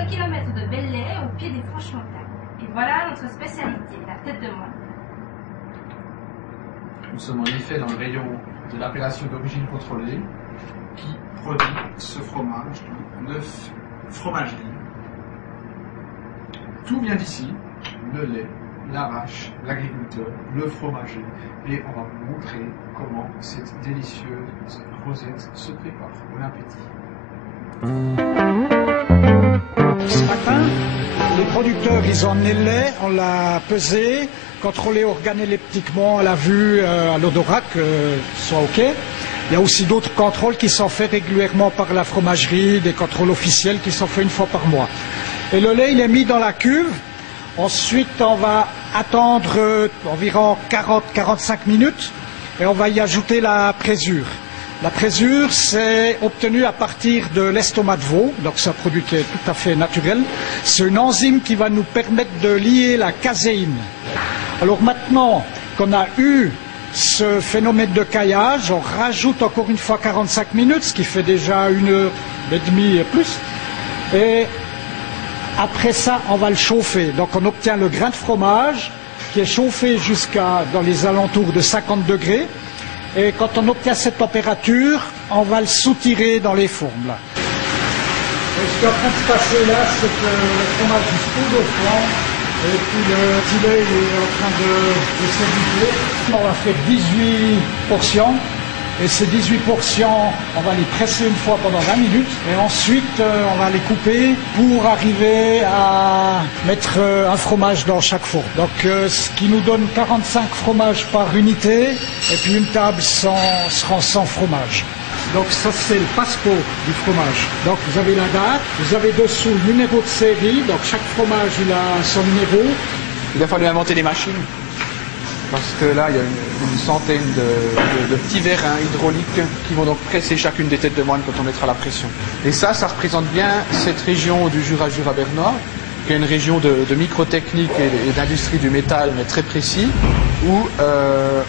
quelques kilomètres de Belley, au pied des Franches-Montagnes. Et voilà notre spécialité, la tête de moine. Nous sommes en effet dans le rayon de l'appellation d'origine contrôlée qui produit ce fromage, donc 9 fromageries. Tout vient d'ici, le lait, la vache, l'agriculteur, le fromager, et on va vous montrer comment cette délicieuse rosette se prépare. Bon appétit. Ce matin, les producteurs, ils ont emmené le lait, on l'a pesé, contrôlé organoleptiquement à la vue, à l'odorat, que ce soit OK. Il y a aussi d'autres contrôles qui sont faits régulièrement par la fromagerie, des contrôles officiels qui sont faits une fois par mois. Et le lait, il est mis dans la cuve. Ensuite, on va attendre environ 40-45 minutes et on va y ajouter la présure. La présure, c'est obtenu à partir de l'estomac de veau, donc c'est un produit qui est tout à fait naturel. C'est une enzyme qui va nous permettre de lier la caséine. Alors maintenant qu'on a eu ce phénomène de caillage, on rajoute encore une fois 45 minutes, ce qui fait déjà 1h30 et plus. Et après ça, on va le chauffer. Donc on obtient le grain de fromage qui est chauffé jusqu'à dans les alentours de 50 degrés. Et quand on obtient cette température, on va le soutirer dans les fourmes. Là. Et ce qui est en train de se passer là, c'est que le fromage est tout au fond. Et puis le petit lait est en train de s'éduquer. On va faire 18 portions. Et ces 18 portions, on va les presser une fois pendant 20 minutes. Et ensuite, on va les couper pour arriver à mettre un fromage dans chaque four. Donc, ce qui nous donne 45 fromages par unité. Et puis une table sera sans fromage. Donc ça, c'est le passeport du fromage. Donc vous avez la date, vous avez dessous le numéro de série. Donc chaque fromage, il a son numéro. Il a fallu inventer des machines. Parce que là, il y a une centaine de petits vérins hydrauliques qui vont donc presser chacune des têtes de moine quand on mettra la pression. Et ça représente bien cette région du Jura bernois, qui est une région de microtechnique et d'industrie du métal, mais très précis, où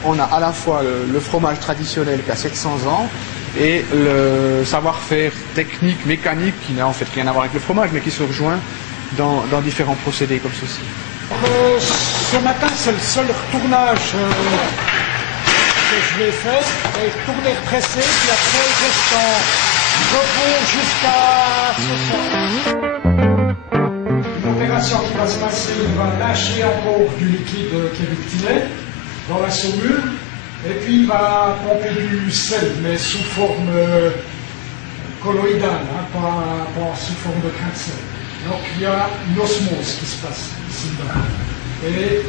on a à la fois le fromage traditionnel qui a 700 ans et le savoir-faire technique, mécanique, qui n'a en fait rien à voir avec le fromage, mais qui se rejoint dans différents procédés comme ceci. Ce matin, c'est le seul retournage que je vais faire. Et tourner, presser, puis après, je repose jusqu'à ce soir. Une opération qui va se passer, on va lâcher encore du liquide qui est du petit lait dans la saumure. Et puis, il va pomper du sel, mais sous forme colloïdale, hein, pas sous forme de grain de sel. Donc, il y a une osmose qui se passe ici-bas. Et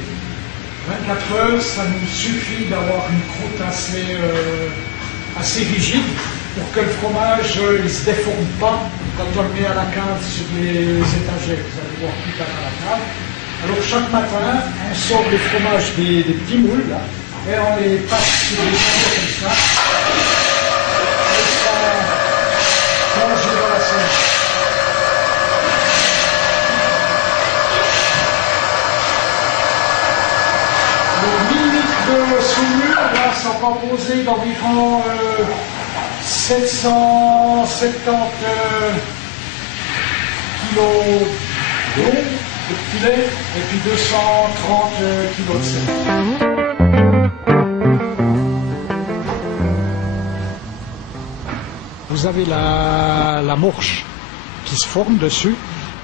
24 heures, ça nous suffit d'avoir une croûte assez rigide pour que le fromage ne se déforme pas quand on le met à la cave sur les étagères. Vous allez voir plus tard à la cave. Alors chaque matin, on sort les fromages des petits moules là, et on les passe sur les étagères comme ça. Et ils sont plongés dans la saumure. De saumure, là, sont composés d'environ 770 kilos d'eau, de petit lait, et puis 230 kilos de sel. Vous avez la morche qui se forme dessus.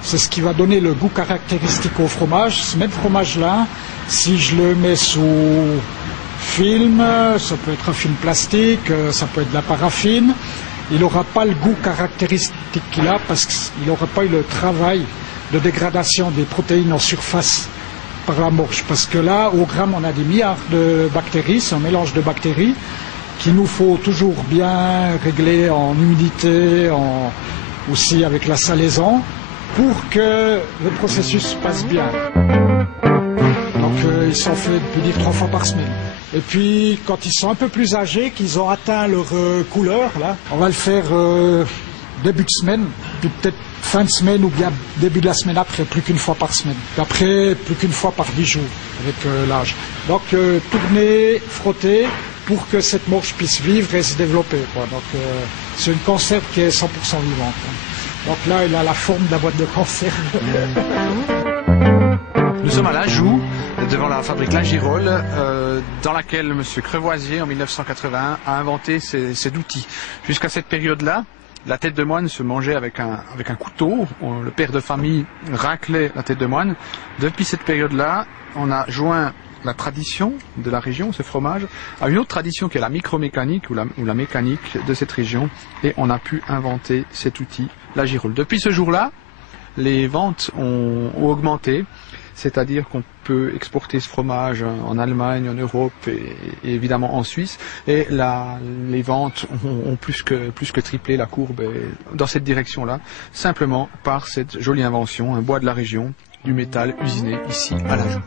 C'est ce qui va donner le goût caractéristique au fromage. Ce même fromage-là, si je le mets sous film, ça peut être un film plastique, ça peut être de la paraffine, il n'aura pas le goût caractéristique qu'il a parce qu'il n'aura pas eu le travail de dégradation des protéines en surface par la morche. Parce que là, au gramme, on a des milliards de bactéries, c'est un mélange de bactéries qu'il nous faut toujours bien régler en humidité, aussi avec la salaison, pour que le processus se passe bien. Donc ils sont faits, on peut dire, 3 fois par semaine. Et puis quand ils sont un peu plus âgés, qu'ils ont atteint leur couleur, là, on va le faire début de semaine, puis peut-être fin de semaine ou bien début de la semaine après, plus qu'une fois par semaine. Puis après, plus qu'une fois par 10 jours avec l'âge. Donc tourner, frotter pour que cette morche puisse vivre et se développer, quoi. Donc c'est une conserve qui est 100% vivante. Donc là, il a la forme de la boîte de conserve. Nous sommes à l'Anjou, devant la fabrique La Girole, dans laquelle M. Crevoisier, en 1981, a inventé cet outil. Jusqu'à cette période-là, la tête de moine se mangeait avec un couteau. Le père de famille raclait la tête de moine. Depuis cette période-là, on a joint la tradition de la région, ce fromage, à une autre tradition qui est la micromécanique ou la mécanique de cette région. Et on a pu inventer cet outil, La Girole. Depuis ce jour-là, les ventes ont augmenté. C'est-à-dire qu'on peut exporter ce fromage en Allemagne, en Europe et évidemment en Suisse. Et les ventes ont plus que triplé, la courbe est dans cette direction-là, simplement par cette jolie invention, un bois de la région, du métal usiné ici à l'Anjou.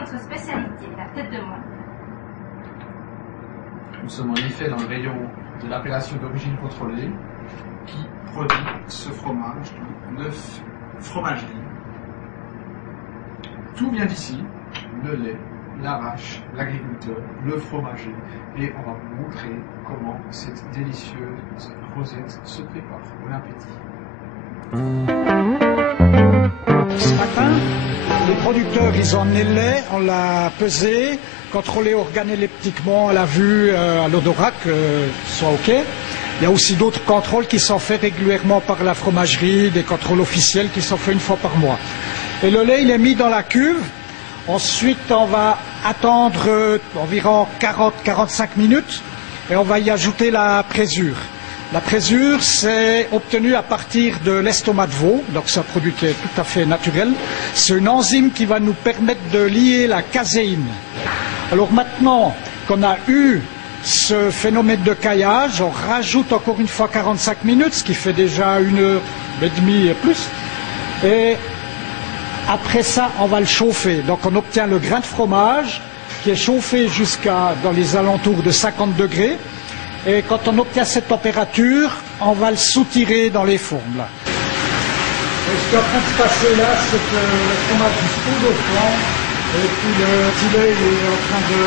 Notre spécialité, la tête de moine. Nous sommes en effet dans le rayon de l'appellation d'origine contrôlée qui produit ce fromage, neuf fromageries. Tout vient d'ici, le lait, la vache, l'agriculteur, le fromager, et on va vous montrer comment cette délicieuse rosette se prépare. Bon appétit. Ce matin, les producteurs, ils ont emmené le lait, on l'a pesé, contrôlé organoleptiquement à la vue, à l'odorat, que ce soit OK. Il y a aussi d'autres contrôles qui sont faits régulièrement par la fromagerie, des contrôles officiels qui sont faits une fois par mois. Et le lait, il est mis dans la cuve. Ensuite, on va attendre environ 40-45 minutes et on va y ajouter la présure. La présure, c'est obtenu à partir de l'estomac de veau, donc c'est un produit qui est tout à fait naturel. C'est une enzyme qui va nous permettre de lier la caséine. Alors maintenant qu'on a eu ce phénomène de caillage, on rajoute encore une fois 45 minutes, ce qui fait déjà 1h30 et plus. Et après ça, on va le chauffer. Donc on obtient le grain de fromage qui est chauffé jusqu'à dans les alentours de 50 degrés. Et quand on obtient cette température, on va le soutirer dans les fournes. Là. Et ce qui est en train de se passer là, c'est que le fromage est tout au fond, et puis le petit lait est en train de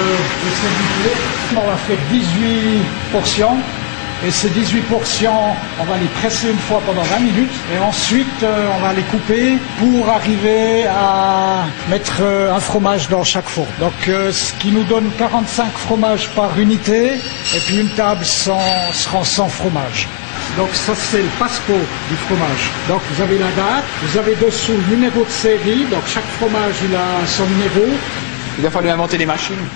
s'éduquer. On va faire 18 portions, et ces 18 portions, on va les presser une fois pendant 20 minutes, et ensuite on va les couper pour arriver à mettre un fromage dans chaque four. Donc ce qui nous donne 45 fromages par unité, et puis une table sera sans fromage. Donc ça c'est le passeport du fromage. Donc vous avez la date, vous avez dessous le numéro de série, donc chaque fromage il a son numéro. Il a fallu inventer des machines.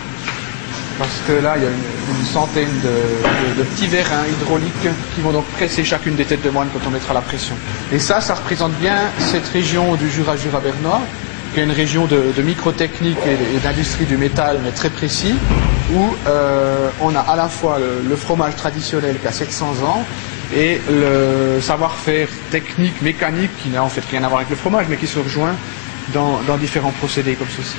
Parce que là, il y a une centaine de petits vérins hydrauliques qui vont donc presser chacune des têtes de moine quand on mettra la pression. Et ça représente bien cette région du Jura bernois, qui est une région de microtechnique et d'industrie du métal, mais très précis, où on a à la fois le fromage traditionnel qui a 700 ans, et le savoir-faire technique, mécanique, qui n'a en fait rien à voir avec le fromage, mais qui se rejoint dans différents procédés comme ceci.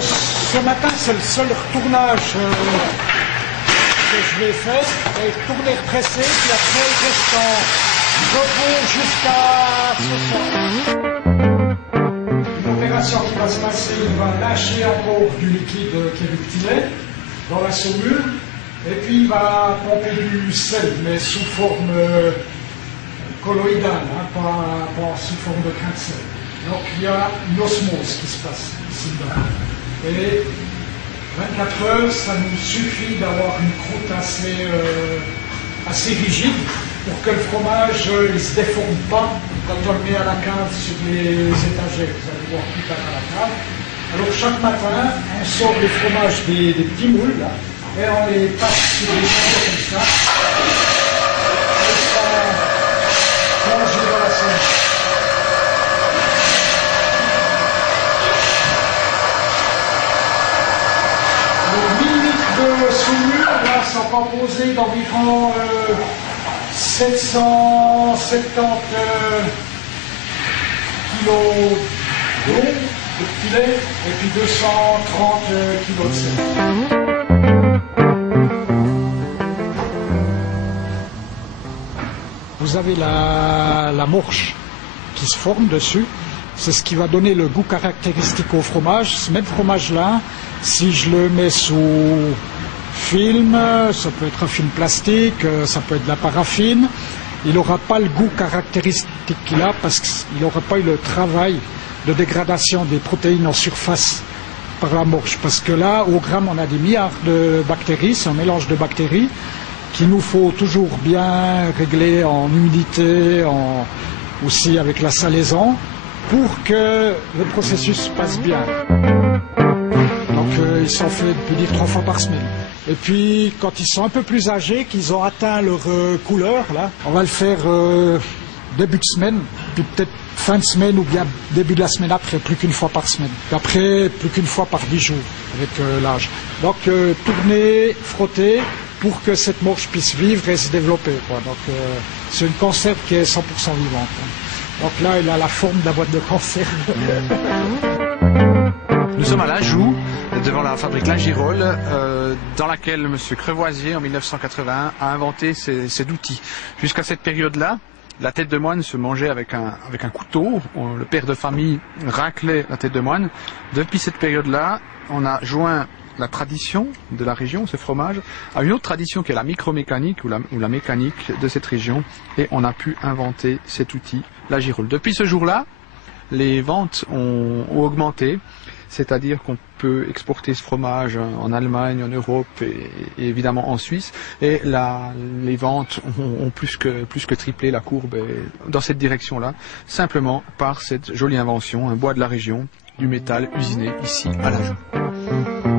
Ce matin, c'est le seul retournage que je vais faire. Et tourner, presser, puis après, il reste en repos jusqu'à ce soir. Une opération qui va se passer, il va lâcher encore du liquide qui est du petit lait dans la saumure. Et puis, il va pomper du sel, mais sous forme colloïdale, hein, pas sous forme de grain de sel. Donc, il y a une osmose qui se passe ici-dedans. Et 24 heures, ça nous suffit d'avoir une croûte assez rigide pour que le fromage ne se déforme pas quand on le met à la cave sur les étagères. Vous allez voir plus tard à la cave. Alors chaque matin, on sort les fromages des petits moules là, et on les passe sur les étagères comme ça. Et ils sont plongés dans la saumure. De saumure, là, sont composés d'environ 770 kilos d'eau, de filet, et puis 230 kilos de sel. vous avez la morche qui se forme dessus. C'est ce qui va donner le goût caractéristique au fromage. Ce même fromage-là, si je le mets sous film, ça peut être un film plastique, ça peut être de la paraffine, il n'aura pas le goût caractéristique qu'il a parce qu'il n'aura pas eu le travail de dégradation des protéines en surface par la morche. Parce que là, au gramme, on a des milliards de bactéries, c'est un mélange de bactéries qu'il nous faut toujours bien régler en humidité, aussi avec la salaison, pour que le processus passe bien. Donc ils sont faits, on peut dire, 3 fois par semaine. Et puis quand ils sont un peu plus âgés, qu'ils ont atteint leur couleur, là, on va le faire début de semaine, puis peut-être fin de semaine ou bien début de la semaine après, plus qu'une fois par semaine. Puis après, plus qu'une fois par 10 jours avec l'âge. Donc tourner, frotter pour que cette morche puisse vivre et se développer, quoi. Donc c'est une conserve qui est 100% vivante. Donc là, il a la forme de la boîte de conserve. Nous sommes à l'Anjou, devant la fabrique La Girole, dans laquelle M. Crevoisier, en 1981, a inventé cet outil. Jusqu'à cette période-là, la tête de moine se mangeait avec un couteau. Le père de famille raclait la tête de moine. Depuis cette période-là, on a joint la tradition de la région, ce fromage, à une autre tradition qui est la micromécanique ou la mécanique de cette région, et on a pu inventer cet outil, la girole. Depuis ce jour-là, les ventes ont augmenté, c'est-à-dire qu'on peut exporter ce fromage en Allemagne, en Europe et évidemment en Suisse, et les ventes ont plus que triplé, la courbe est dans cette direction-là, simplement par cette jolie invention, un bois de la région, du métal usiné ici à l'Anjou.